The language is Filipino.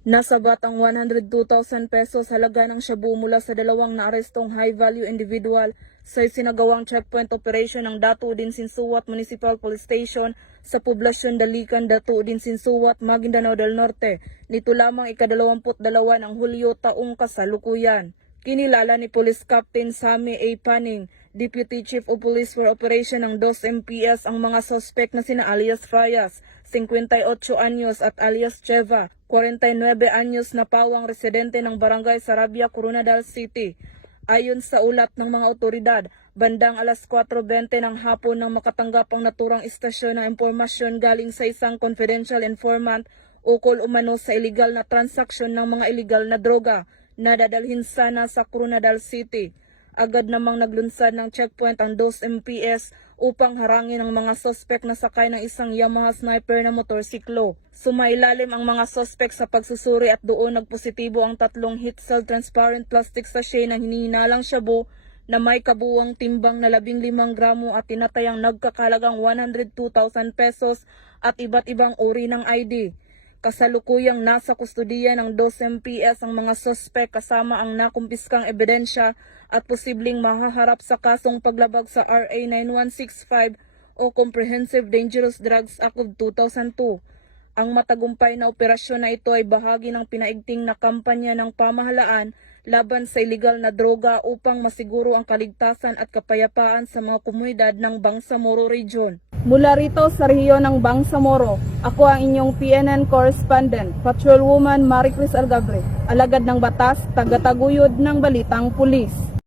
Nasabat ang 102,000 pesos halaga ng shabu mula sa dalawang naarestong high-value individual sa isinagawang checkpoint operation ng Datu Udin Sinsuat Municipal Police Station sa poblasyon Dalican, Datu Udin Sinsuat, Maguindanao del Norte. Nito lamang ika-22 ng Hulyo taong kasalukuyan. Kinilala ni Police Captain Sammy A. Paning, Deputy Chief of Police for Operation ng 2 MPS ang mga sospek na sina alias Fayas, 58 anyos at alias Cheva, 49 anyos na pawang residente ng Barangay Sarabia, Coronadal City. Ayon sa ulat ng mga otoridad, bandang alas 4:20 ng hapon nang makatanggap ang naturang istasyon ng impormasyon galing sa isang confidential informant ukol umano sa illegal na transaksyon ng mga illegal na droga na dadalhin sana sa Coronadal City. Agad namang naglunsad ng checkpoint ang 2 MPS upang harangin ang mga sospek na sakay ng isang Yamaha Sniper na motorsiklo. Sumailalim ang mga sospek sa pagsusuri at doon nagpositibo ang 3 heat cell transparent plastic sachet na hinihinalang shabu na may kabuuang timbang na 15 gramo at tinatayang nagkakalagang 102,000 pesos at iba't ibang uri ng ID. Kasalukuyang nasa kustudiya ng 2 MPS ang mga sospek kasama ang nakumpiskang ebidensya at posibleng mahaharap sa kasong paglabag sa RA 9165 o Comprehensive Dangerous Drugs Act of 2002. Ang matagumpay na operasyon na ito ay bahagi ng pinaigting na kampanya ng pamahalaan laban sa iligal na droga upang masiguro ang kaligtasan at kapayapaan sa mga komunidad ng Bangsamoro Region. Mula rito sa rehiyon ng Bangsamoro, ako ang inyong PNN correspondent, Patrolwoman Maricris Algabre, alagad ng batas, tagataguyod ng Balitang Pulis.